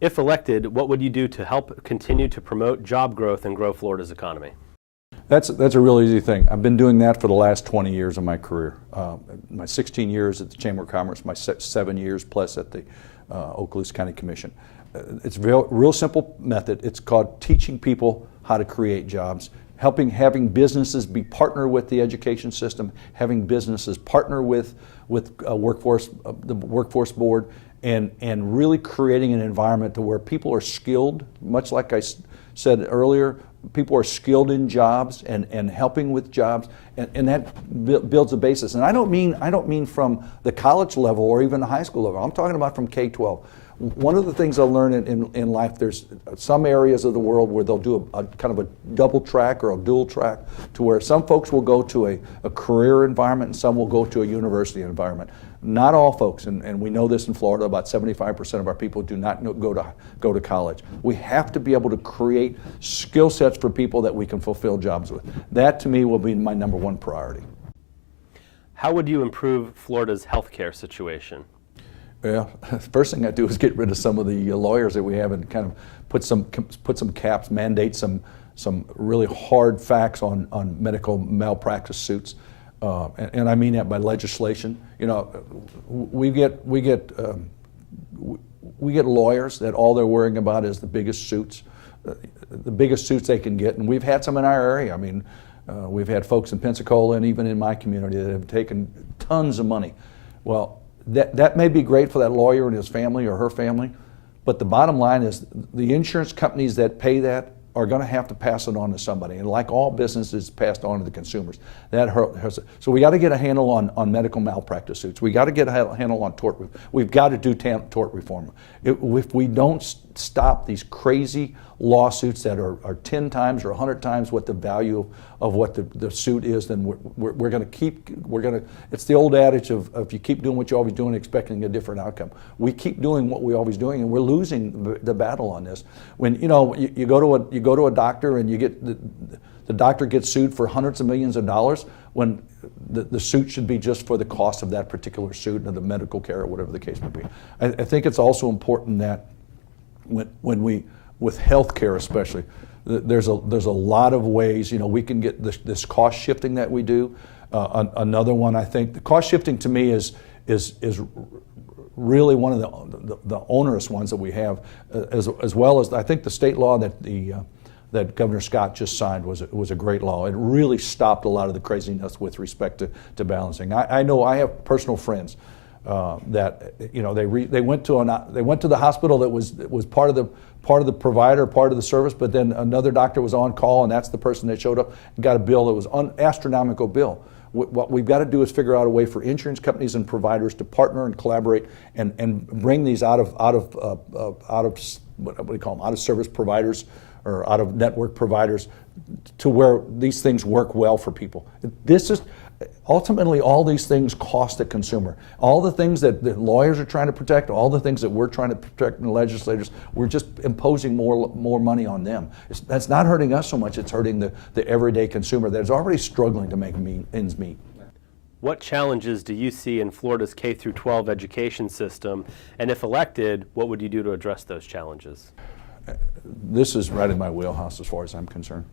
If elected, what would you do to help continue to promote job growth and grow Florida's economy? That's a real easy thing. I've been doing that for the last 20 years of my career. My 16 years at the Chamber of Commerce, my 7 years plus at the Okaloosa County Commission. It's a real simple method. It's called teaching people how to create jobs, having businesses be partner with the education system, having businesses partner with the workforce board, and really creating an environment to where people are skilled, much like I said earlier. People are skilled in jobs and helping with jobs, and that builds a basis. And I don't mean from the college level or even the high school level. I'm talking about from K-12. One of the things I learned in life, there's some areas of the world where they'll do a kind of a double track or a dual track, to where some folks will go to a career environment and some will go to a university environment. Not all folks, and we know this in Florida, about 75% of our people do not go to college. We have to be able to create skill sets for people that we can fulfill jobs with. That, to me, will be my number one priority. How would you improve Florida's healthcare situation? Well, the first thing I do is get rid of some of the lawyers that we have and kind of put some caps, mandate some really hard facts on medical malpractice suits. And I mean that by legislation. You know, we get lawyers that all they're worrying about is the biggest suits they can get, and we've had some in our area. I mean, we've had folks in Pensacola and even in my community that have taken tons of money. Well, that may be great for that lawyer and his family or her family, but the bottom line is the insurance companies that pay that are going to have to pass it on to somebody. And like all businesses, passed on to the consumers. That hurts. So we got to get a handle on medical malpractice suits. We got to get a handle on tort. We've got to do tort reform. If we don't stop these crazy lawsuits that are 10 times or 100 times what the value of what the suit is, then we're going to it's the old adage of if you keep doing what you're always doing, expecting a different outcome. We keep doing what we're always doing, and we're losing the battle on this. When you go to a doctor and you get the doctor gets sued for hundreds of millions of dollars, when the suit should be just for the cost of that particular suit and the medical care or whatever the case may be. I think it's also important that when we, with healthcare especially, there's a lot of ways, we can get this cost shifting that we do. Another one, I think, the cost shifting to me is really one of the onerous ones that we have, as well as I think the state law that Governor Scott just signed was a great law. It really stopped a lot of the craziness with respect to balancing. I know I have personal friends that they went to the hospital that was part of the provider, part of the service, but then another doctor was on call, and that's the person that showed up and got a bill that was an astronomical bill. What we've got to do is figure out a way for insurance companies and providers to partner and collaborate and bring these out of what do you call them, out of service providers or out of network providers to where these things work well for people. This is ultimately, all these things cost the consumer. All the things that the lawyers are trying to protect, all the things that we're trying to protect in the legislators, we're just imposing more money on them. That's not hurting us so much, it's hurting the everyday consumer that's already struggling to make ends meet. What challenges do you see in Florida's K-12 education system? And if elected, what would you do to address those challenges? This is right in my wheelhouse as far as I'm concerned.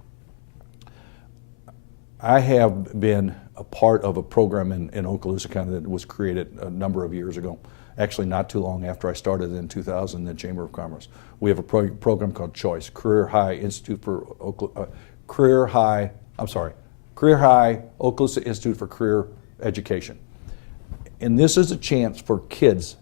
I have been a part of a program in Okaloosa County that was created a number of years ago, actually not too long after I started in 2000 in the Chamber of Commerce. We have a program called CHOICE, Career High Okaloosa Institute for Career Education. And this is a chance for kids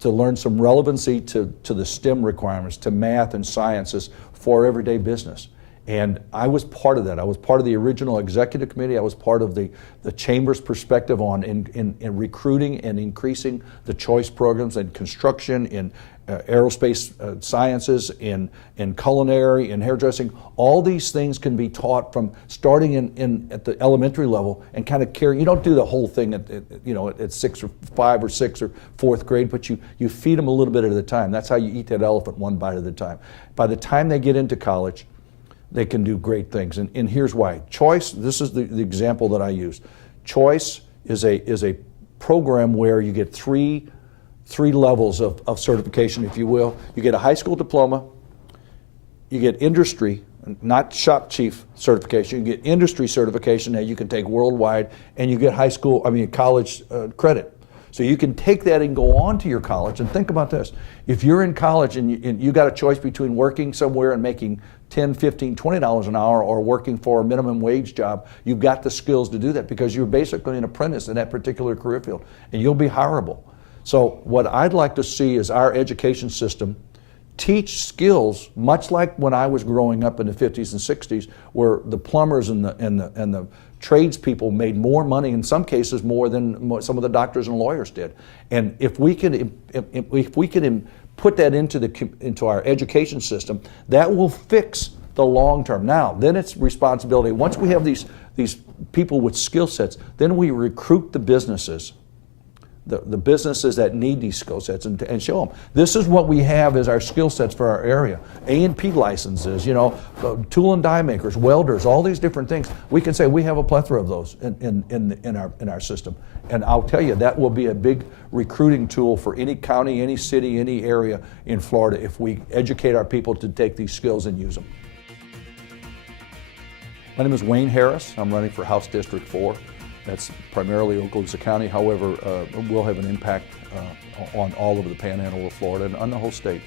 to learn some relevancy to the STEM requirements, to math and sciences for everyday business. And I was part of that. I was part of the original executive committee. I was part of the Chamber's perspective on in recruiting and increasing the choice programs in construction, in aerospace sciences, in culinary, in hairdressing. All these things can be taught from starting at the elementary level and kind of carry. You don't do the whole thing at 6 or 5 or 6 or 4th grade, but you feed them a little bit at a time. That's how you eat that elephant, one bite at a time. By the time they get into college, they can do great things, and here's why. CHOICE, this is the example that I use. CHOICE is a program where you get 3 three levels of certification, if you will. You get a high school diploma, you get industry, not shop chief certification, you get industry certification that you can take worldwide, and you get college credit. So you can take that and go on to your college. And think about this. If you're in college and you got a choice between working somewhere and making $10, $15, $20 an hour or working for a minimum wage job, you've got the skills to do that because you're basically an apprentice in that particular career field, and you'll be hireable. So what I'd like to see is our education system teach skills, much like when I was growing up in the 50s and 60s, where the plumbers and the tradespeople made more money, in some cases more than some of the doctors and lawyers did. And if we can put that into our education system, that will fix the long term. Now, then it's responsibility. Once we have these people with skill sets, then we recruit the businesses. The businesses that need these skill sets and show them. This is what we have as our skill sets for our area. A&P licenses, tool and die makers, welders, all these different things. We can say we have a plethora of those in our system. And I'll tell you, that will be a big recruiting tool for any county, any city, any area in Florida if we educate our people to take these skills and use them. My name is Wayne Harris. I'm running for House District 4. That's primarily Okaloosa County. However, we'll have an impact on all over the panhandle of Florida and on the whole state.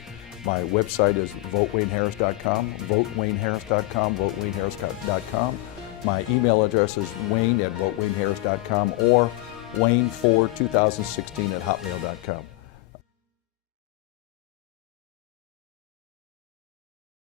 My website is votewayneharris.com, votewayneharris.com, votewayneharris.com. My email address is wayne@votewayneharris.com or wayne42016@hotmail.com.